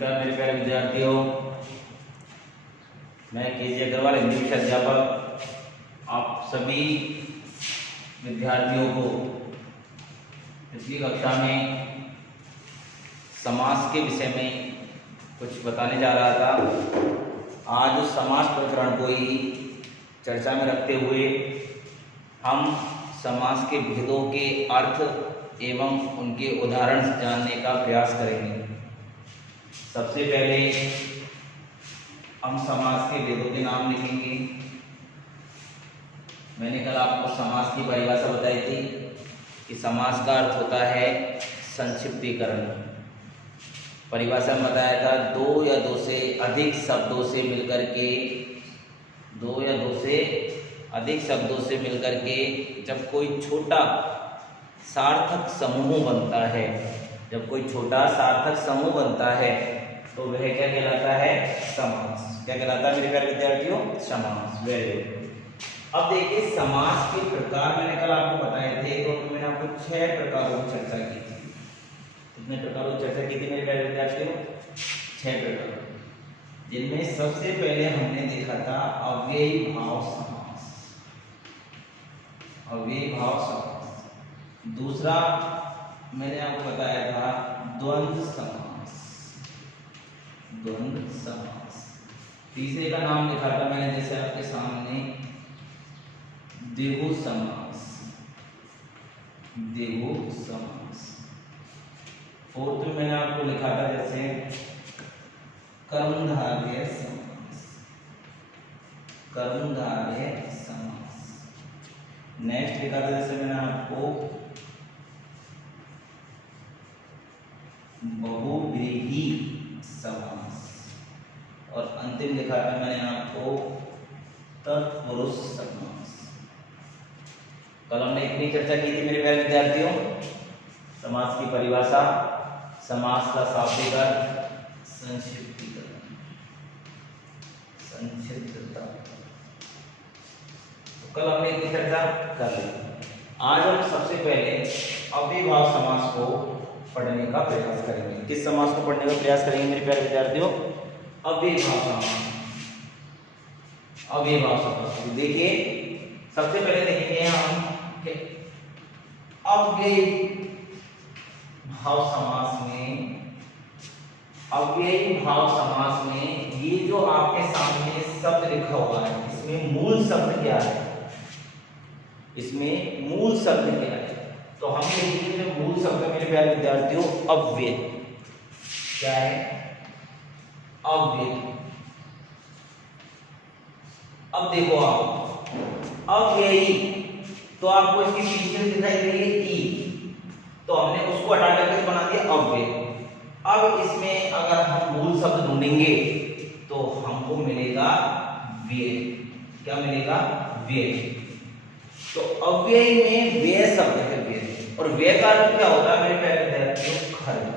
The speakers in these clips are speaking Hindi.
नमस्कार मेरे प्यारे विद्यार्थियों, मैं केजी अग्रवाल हिंदी विषय अध्यापक आप सभी विद्यार्थियों को पिछली कक्षा में समास के विषय में कुछ बताने जा रहा था। आज उस समास प्रकरण को ही चर्चा में रखते हुए हम समास के भेदों के अर्थ एवं उनके उदाहरण जानने का प्रयास करेंगे। सबसे पहले हम समास के भेदों के नाम लिखेंगे। मैंने कल आपको समास की परिभाषा बताई थी कि समास का अर्थ होता है संक्षिप्तीकरण। परिभाषा में बताया था दो या दो से अधिक शब्दों से मिलकर के जब कोई छोटा सार्थक समूह बनता है, तो वह क्या कहलाता है? समास। क्या कहलाता है मेरे प्यारे विद्यार्थियों? समास। Very good. अब देखिए समास के प्रकार मैंने कल आपको बताए थे, तो मैंने आपको 6 प्रकारों की चर्चा की थी। कितने प्रकारों की चर्चा की थी मेरे प्यारे विद्यार्थियों? 6 प्रकार, जिनमें सबसे पहले हमने देखा था अव्ययी भाव समास। दूसरा मैंने आपको बताया था द्वंद्व समास। तीसरे का नाम लिखा था मैंने जैसे आपके सामने द्विगु समास। फोर्थ में मैंने आपको लिखा था जैसे कर्मधारय समास। नेक्स्ट लिखा था जैसे मैंने आपको बहुव्रीहि समास। और अंतिम लिखा था मैंने आपको तत्पुरुष समास। कल हमने इतनी चर्चा की थी मेरे प्यारे विद्यार्थियों। समास की परिभाषा, समास का शाब्दिक अर्थ, संक्षिप्तता। तो कल हमने इतनी चर्चा कर ली। आज हम सबसे पहले अव्ययीभाव समास को पढ़ने का प्रयास करेंगे। किस समास को पढ़ने का प्रयास करेंगे मेरे प्यारे विद्यार्थियों? अव्ययीभाव समास। देखिए सबसे पहले देखेंगे हम कि अव्ययीभाव समास में ये जो आपके सामने शब्द लिखा हुआ है, इसमें मूल शब्द क्या है? तो हम लिखेंगे मूल शब्द मेरे प्यारे विद्यार्थियों अव्यय। क्या है? अव्यय। अब देखो आप अव्ययी, तो आपको इसकी पीछे दिखाई दे रही है ई, तो हमने उसको हटा करके बना दिया अव्यय। अब इसमें अगर हम मूल शब्द ढूंढेंगे तो हमको मिलेगा व्यय। क्या मिलेगा? व्यय। तो अव्यय में व्यय शब्द है व्यय, और व्यय का अर्थ क्या होता है मेरे प्यारे विद्यार्थियों? खर्च।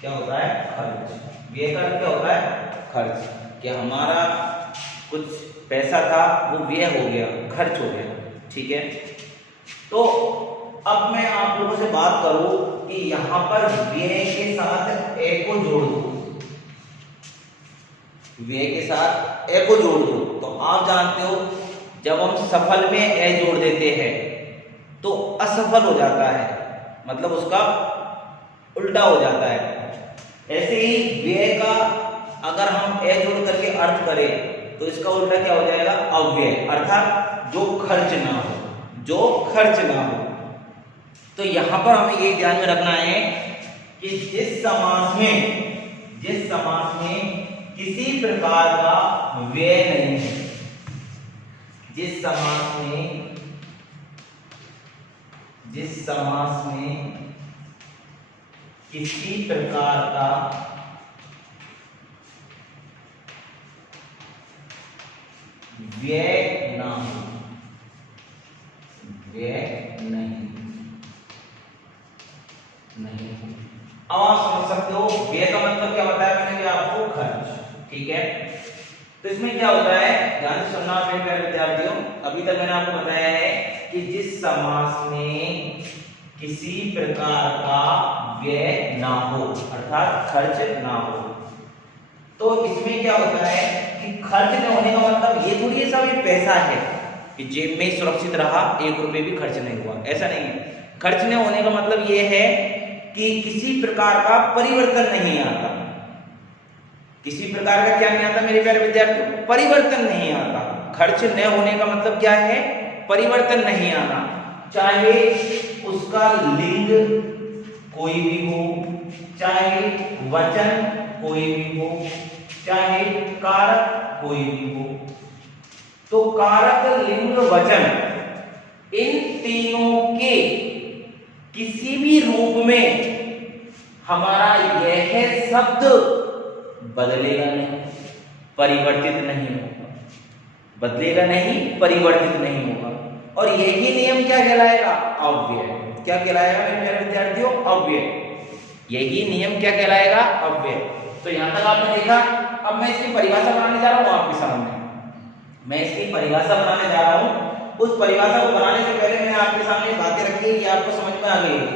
क्या होता है? खर्च। व्यय का अर्थ क्या होता है? खर्च। कि हमारा कुछ पैसा था वो व्यय हो गया, खर्च हो गया। ठीक है, तो अब मैं आप लोगों से बात करूं कि यहां पर व्यय के साथ ए को जोड़ दो। तो आप जानते हो जब हम सफल में ए जोड़ देते हैं तो असफल हो जाता है, मतलब उसका उल्टा हो जाता है। ऐसे ही व्यय का अगर हम ए जोड़ करके अर्थ करें तो इसका उल्टा क्या हो जाएगा? अव्यय, अर्थात जो खर्च ना हो। तो यहां पर हमें ये ध्यान में रखना है कि जिस समास में किसी प्रकार का व्यय नहीं है, जिस समास में किसी प्रकार का व्यय नहीं। अब आप समझ सकते हो व्यय का मतलब क्या होता है? मैंने आपको खर्च। ठीक है, तो इसमें क्या होता है? ध्यान से सुनना मेरे प्यारे विद्यार्थियों। अभी तक मैंने आपको बताया है कि जिस समास में किसी प्रकार का व्यय ना हो, अर्थात खर्च ना हो। तो इसमें क्या होता है कि खर्च न होने का मतलब ये थोड़ी है सब ये पैसा है कि जेब में सुरक्षित रहा, 1 रुपये भी खर्च नहीं हुआ, ऐसा नहीं है। खर्च न होने का मतलब ये है कि किसी प्रकार का परिवर्तन नहीं आता। किसी प्रकार का क्या नहीं आता मेरे प्यारे विद्यार्थियों? परिवर्तन नहीं आता। खर्च न होने का मतलब क्या है? परिवर्तन नहीं आना, चाहे उसका लिंग कोई भी हो, चाहे वचन कोई भी हो, चाहे कारक कोई भी हो। तो कारक, लिंग, वचन इन तीनों के किसी भी रूप में हमारा यह शब्द बदलेगा नहीं, परिवर्तित नहीं होगा। बदलेगा नहीं, परिवर्तित नहीं होगा। और यही नियम क्या कहलाएगा? अव्यय। क्या कहलाएगा मेरे प्यारे विद्यार्थियों? अव्यय। यही नियम क्या कहलाएगा? अव्यय। तो यहां तक आपने देखा। अब मैं इसकी परिभाषा बनाने जा रहा हूं आपके सामने। मैं इसकी परिभाषा बनाने जा रहा हूं। उस परिभाषा को बनाने से पहले मैंने आपके सामने बातें रखी है, ये आपको समझ में आ गई है।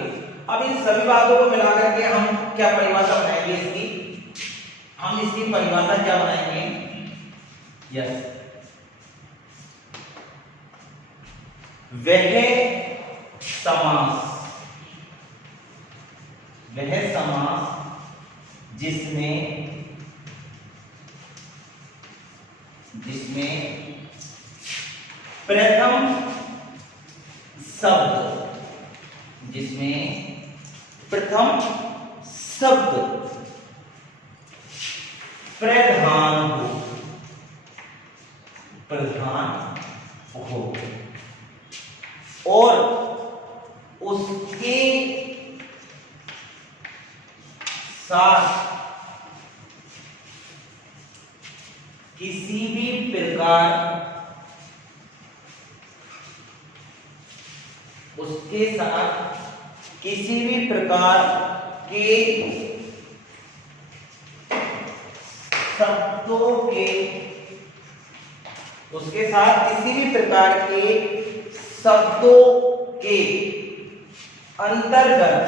अब इन सभी बातों को मिलाकर के हम क्या परिभाषा बनाएंगे इसकी? हम इसकी परिभाषा क्या बनाएंगे? यस, वह समास। वह समास जिसमें प्रथम शब्द प्रधान हो और उसके साथ किसी भी प्रकार के शब्दों के उसके साथ किसी भी प्रकार के शब्दों के अंतर्गत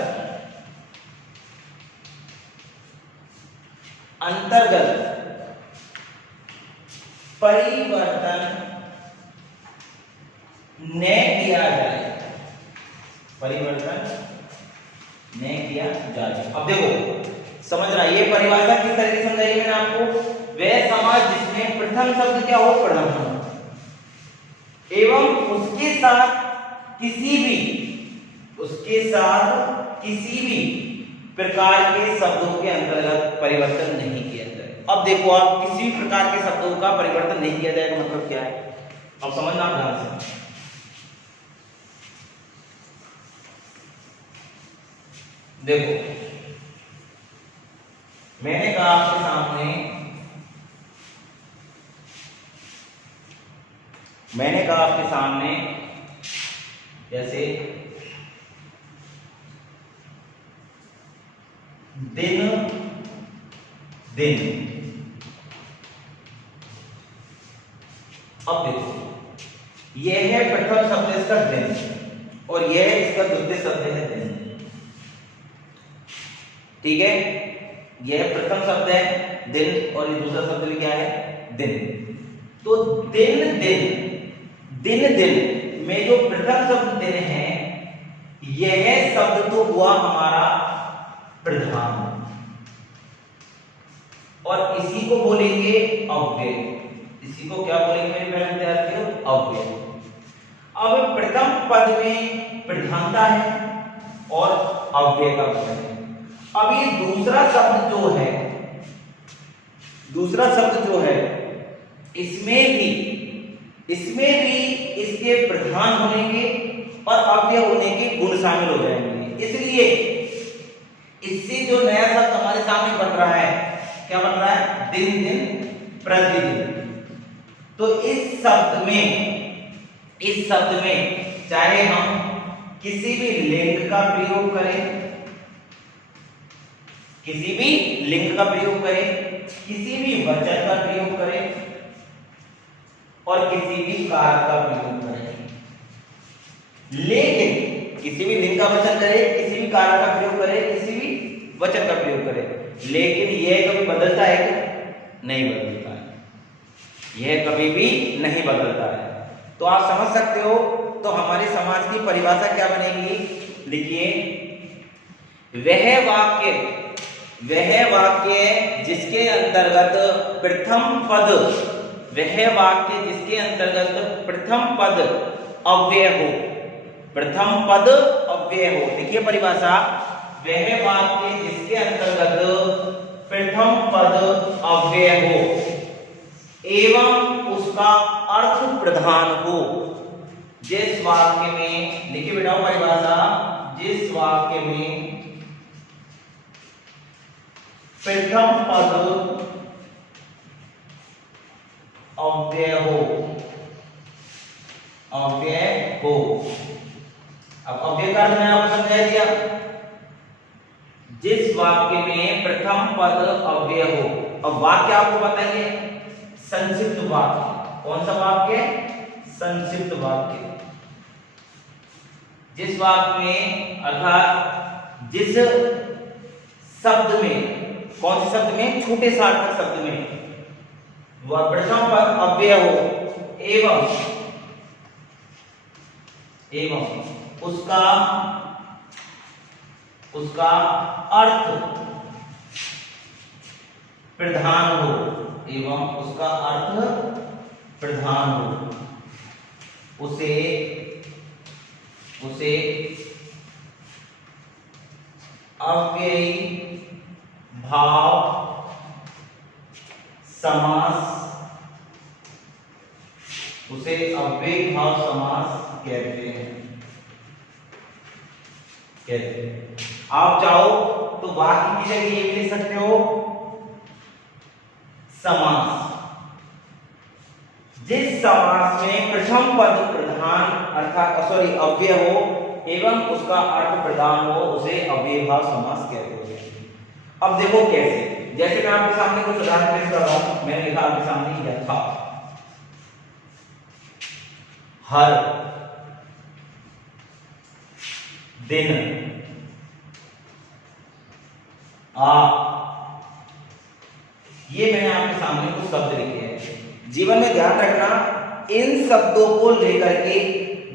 परिवर्तन न किया जाए। अब देखो, समझ रहा है ये परिभाषा किस तरह से समझाई मैंने आपको? वह समाज जिसमें प्रथम शब्द क्या हो? प्रधान, एवं उसके साथ किसी भी प्रकार के शब्दों के अंतर्गत परिवर्तन नहीं किया जाए। अब देखो, आप किसी भी प्रकार के शब्दों का परिवर्तन नहीं किया जाएगा मतलब क्या है? अब समझना आप ध्यान से। देखो, मैंने कहा आपके सामने जैसे दिन। अब देखो, यह है प्रथम शब्द इसका दिन, और यह इसका द्वितीय शब्द है दिन। ठीक है, यह प्रथम शब्द है दिन, और ये दूसरा शब्द भी क्या है? दिन। तो दिन में जो प्रथम शब्द दिन है, यह शब्द तो हुआ हमारा प्रधान, और इसी को बोलेंगे अव्यय। इसी को क्या बोलेंगे मेरे प्यारे विद्यार्थियों? अव्यय। अब प्रथम पद में प्रधानता है और अव्यय का पद है। अब ये दूसरा शब्द जो है इसमें भी इसके प्रधान होने के और अव्यय होने के गुण शामिल हो जाएंगे। इसलिए इससे जो नया शब्द हमारे सामने बन रहा है, क्या बन रहा है? दिन, प्रतिदिन। तो इस शब्द में चाहे हम किसी भी लिंग का प्रयोग करें, किसी भी वचन का प्रयोग करें, और किसी भी कारक का प्रयोग करें, लेकिन किसी भी लिंग का वचन करें, किसी भी कारक का प्रयोग करें, किसी भी वचन का प्रयोग करें, लेकिन यह कभी बदलता है क्या? नहीं बदलता है, यह कभी भी नहीं बदलता है। तो आप समझ सकते हो। तो हमारे समास की परिभाषा क्या बनेगी? लिखिए, वह वाक्य जिसके अंतर्गत प्रथम पद, वह वाक्य जिसके अंतर्गत प्रथम पद अव्यय हो, प्रथम पद अव्यय हो। देखिए परिभाषा, वह वाक्य जिसके अंतर्गत प्रथम पद अव्यय हो एवं उसका अर्थ प्रधान हो। जिस वाक्य में, देखिए बेटा परिभाषा, जिस वाक्य में प्रथम पद अव्यय हो, अव्यय हो। अब अव्यय का अर्थ मैंने आपको समझा दिया। जिस वाक्य में प्रथम पद अव्यय हो। अब वाक्य आपको बताइए, संक्षिप्त वाक्य। कौन सा वाक्य? संक्षिप्त वाक्य। जिस वाक्य में, अर्थात जिस शब्द में, कौन से शब्द में? छोटे सार्थक शब्द में वह प्रथम पद अव्यय हो एवं उसका अर्थ प्रधान हो, एवं उसका अर्थ प्रधान हो, उसे अव्ययी भाव समास, उसे अव्ययी भाव समास कहते हैं। आप चाहो तो वाक्य की जगह ये भी लिख सकते हो, समास। जिस समास में प्रथम पद प्रधान अर्थात अव्यय हो एवं उसका अर्थ प्रधान हो, उसे अव्ययी भाव समास कहते हैं। अब देखो कैसे, जैसे मैं आपके सामने कुछ उदाहरण पेश कर रहा हूं। मैंने लिखा आपके सामने यथा, हर, दिन, आ, ये मैंने आपके सामने कुछ शब्द लिखे हैं। जीवन में ध्यान रखना, इन शब्दों को लेकर के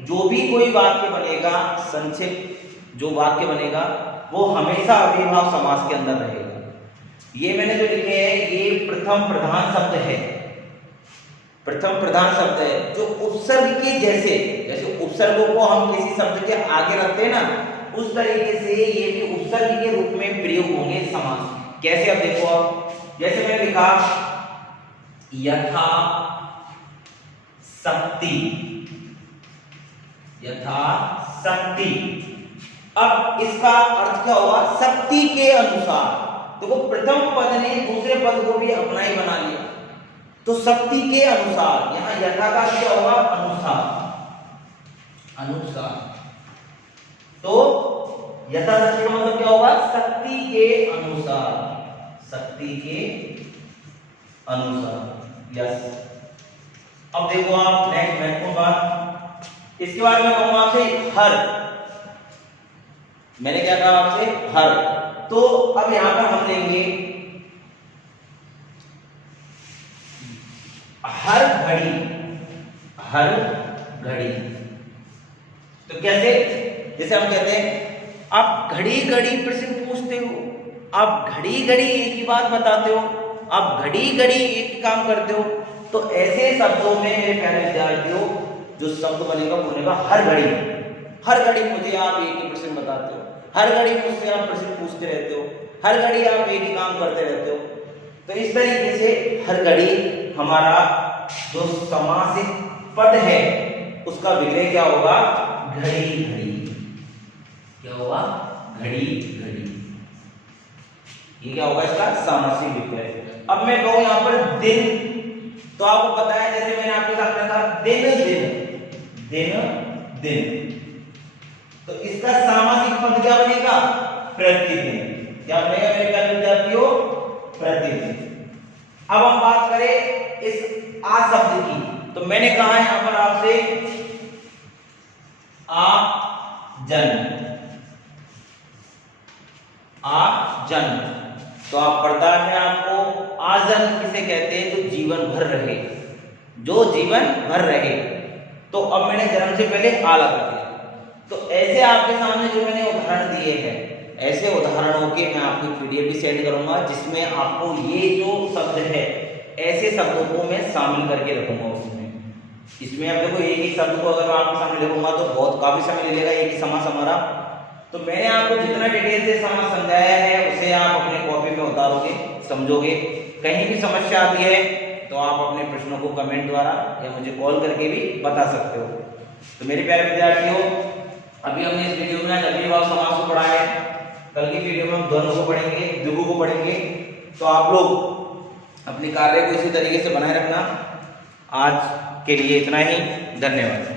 जो भी कोई वाक्य बनेगा, संक्षिप्त जो वाक्य बनेगा, वो हमेशा अव्ययीभाव समास के अंदर रहेगा। ये मैंने जो लिखे हैं, ये प्रथम प्रधान शब्द है, प्रथम प्रधान शब्द है, जो उपसर्ग के जैसे उपसर्गों को हम किसी शब्द के आगे रखते हैं ना, उस तरीके से ये भी उपसर्ग के रूप में प्रयोग होंगे समास। कैसे? अब देखो, आप जैसे मैंने लिखा यथा शक्ति, यथा शक्ति। अब इसका अर्थ क्या होगा? शक्ति के अनुसार। देखो प्रथम पद ने दूसरे पद को भी अपना ही बना लिया, तो शक्ति के अनुसार, यहां यथा का क्या होगा? अनुसार, अनुसार। तो यथा शक्ति का मतलब क्या होगा? शक्ति के अनुसार, शक्ति के अनुसार। यस। अब देखो आप नेक्स्ट महत्वपूर्ण बात, इसके बाद मैं कहूंगा आपसे हर। मैंने क्या कहा आपसे? हर। तो अब यहां पर हम लेंगे हर घड़ी, हर घड़ी। तो कैसे? जैसे हम कहते हैं आप घड़ी घड़ी प्रश्न पूछते हो, आप घड़ी घड़ी एक ही बात बताते हो, आप घड़ी घड़ी एक ही काम करते हो। तो ऐसे शब्दों में मेरे प्यारे विद्यार्थियों, जो शब्द बनेगा वो बनेगा हर घड़ी। हर घड़ी मुझे आप एक ही प्रश्न बताते हो, हर घड़ी मुझसे आप प्रश्न पूछते रहते हो, हर घड़ी आप एक ही काम करते रहते हो। तो इस तरीके से हर घड़ी हमारा जो समासिक पद है उसका विग्रह क्या होगा? घड़ी घड़ी। क्या होगा? घड़ी घड़ी। ये क्या होगा? इसका समासिक विग्रह। अब मैं कहूं यहां पर दिन, तो आपको पता है, जैसे मैंने आपके सामने कहा दिन दिन, दिन दिन, तो इसका सामासिक पद क्या बनेगा? प्रतिदिन। क्या बनेगा मेरे प्यारे विद्यार्थियों? प्रतिदिन। अब हम बात करें इस आ शब्द की, तो मैंने कहा यहां पर आपसे आ जन, आजन्म। तो आप पढ़ता है आपको आजन्म किसे कहते हैं? जो जीवन भर रहे, जो जीवन भर रहे। तो अब मैंने जन्म से पहले आ लगा दिया। तो ऐसे आपके सामने जो मैंने उदाहरण दिए हैं, ऐसे उदाहरणों के मैं आपको पीडीएफ भी सेंड करूंगा, जिसमें आपको ये जो शब्द है ऐसे शब्दों को मैं शामिल करके रखूंगा उसमें। इसमें अब देखो एक ही शब्द को अगर मैं आपके सामने लिखूंगा तो बहुत काफी समय ले लेगा एक ही समास हमारा। तो मैंने आपको जितना डिटेल से समास समझाया है उसे आप अपने कॉपी में उतारोगे, समझोगे। कहीं भी समस्या आती है तो आप अपने प्रश्नों को कमेंट द्वारा या मुझे कॉल करके भी बता सकते हो। तो मेरे प्यारे विद्यार्थियों, अभी हमने इस वीडियो में अव्ययी भाव समास को पढ़ा है। कल की वीडियो में हम द्वंद्व को पढ़ेंगे, द्विगु को पढ़ेंगे। तो आप लोग अपने कार्य को इसी तरीके से बनाए रखना। आज के लिए इतना ही, धन्यवाद।